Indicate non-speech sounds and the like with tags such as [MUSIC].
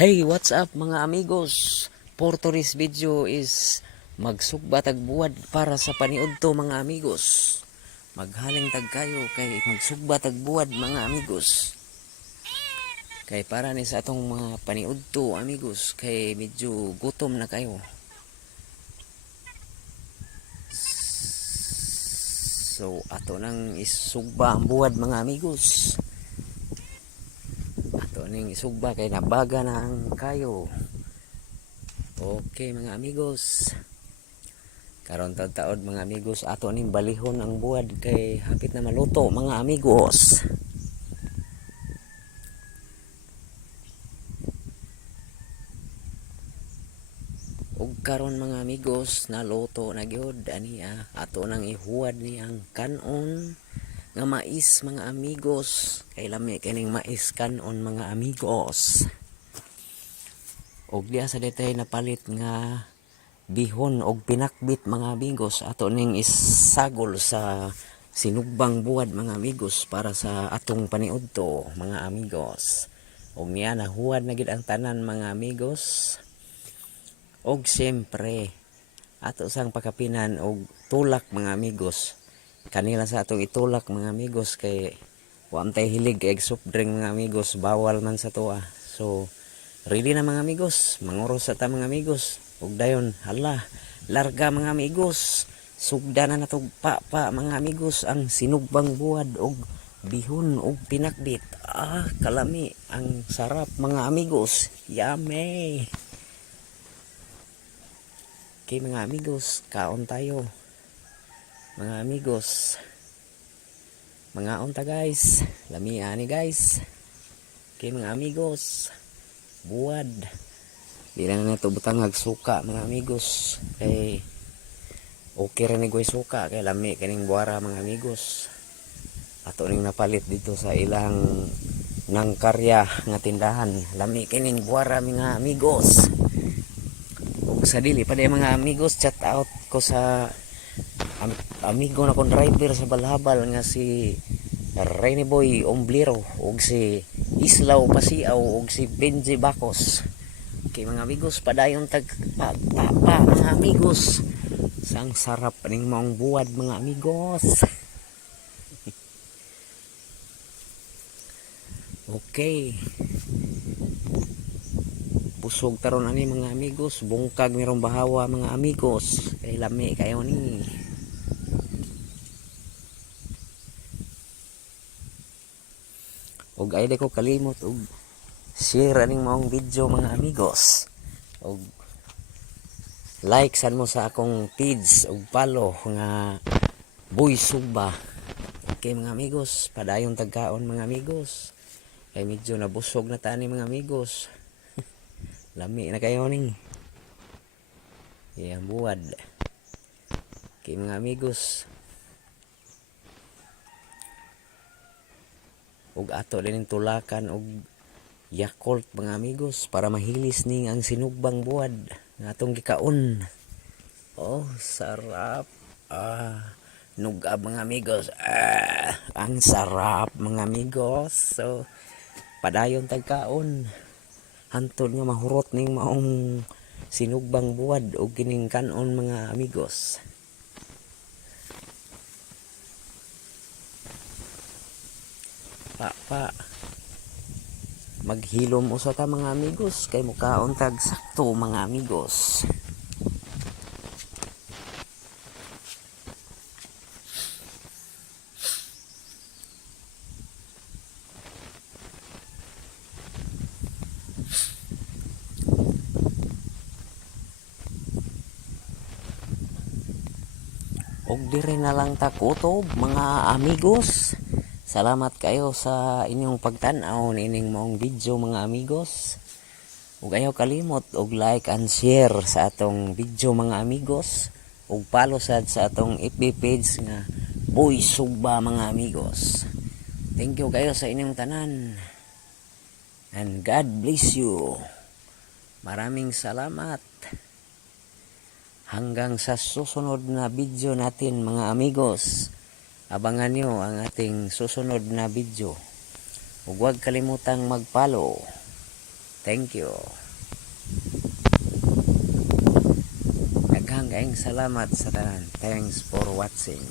Hey, what's up mga amigos? For today's video is magsugba tag buwad para sa paniud to mga amigos. Maghaling tag kayo kay magsugba tag buwad mga amigos. Kay para ni sa atong mga paniud to amigos kay medyo gutom na kayo. So ato nang isugba ang buwad mga amigos. Ning isugba kay nabaga na ang kayo. Okay mga amigos. Karon taod taod mga amigos ato ning balihon ang buwad kay hapit na maluto mga amigos. Ug karon mga amigos naluto na gyud aniya ato nang ihuwad ni ang kanon nga mais mga amigos. Kay lami kining mais kanon mga amigos. Og diya sa detay napalit nga bihon og pinakbit mga amigos. Ato ning isagol sa sinugbang buwad mga amigos para sa atong paniudto mga amigos. Og niya nahuwad na gid ang tanan mga amigos. Og siyempre ato sang pakapinan og tulak mga amigos kanila sa atong itulak mga amigos kay wa tay hilig kay soft drink mga amigos. Bawal man sa tuwa. So ready na mga amigos. Manguros sa ta mga amigos. Ug dayon. Hala larga mga amigos. Sugda na natog pa pa mga amigos ang sinugbang buwad og bihon og pinakbit. Ah kalami. Ang sarap mga amigos. Yummy. Okay mga amigos, kaon tayo. Mga amigos. Mga onta guys. Lami ani guys. Okay mga amigos. Buwad. Di lang na ito butang suka mga amigos. Kay okay rin ni suka kay lami kaning buwara mga amigos. Ato ning napalit dito sa ilang nang karya nga tindahan. Lami kining buwara mga amigos ug sa dili pa mga amigos chat out ko sa am, amigo na kong driver sa Balhabal nga si Rainy Boy Omblero ug si Islaw Pasiaw ug si Benji Bacos. Kay mga amigos padayon tag pa, pa, pa mga amigos. Sang sarap ning maong buwad mga amigos. [LAUGHS] Okay. Busog taron ani mga amigos. Bungkag mirong bahawa mga amigos. Kay lami kayo ni og ay ko kalimot og share aning maong video mga amigos. Og like san mo sa akong page og follow nga Boy Sugba okay mga amigos padayon tagkaon mga amigos. Kay medyo nabusog na tani mga amigos. [LAUGHS] Lami na kayo ning yan buwad. Kay mga amigos ug ato din tulakan og Yakult mga amigos para mahilis ning ang sinugbang buwad nga atong gikaon. Oh sarap. Ah nugab mga amigos. Ah, ang sarap mga amigos. So padayon tagkaon hantod nga mahurot ning maong sinugbang buwad o kining kanon mga amigos. Pa maghilom usa ta mga amigos kay mukaon tag sakto mga amigos. Og dire na lang ta mga amigos. Salamat kayo sa inyong pagtan-aw ining maong video mga amigos. Ug ayaw kalimot og like and share sa atong video mga amigos. Ug follow sad sa atong FB page nga Boy Sugba mga amigos. Thank you kayo sa inyong tanan. And God bless you. Maraming salamat. Hanggang sa susunod na video natin mga amigos abangan nyo ang ating susunod na video. Huwag kalimutang mag follow thank you. Naghanggang salamat sa tanan. Thanks for watching.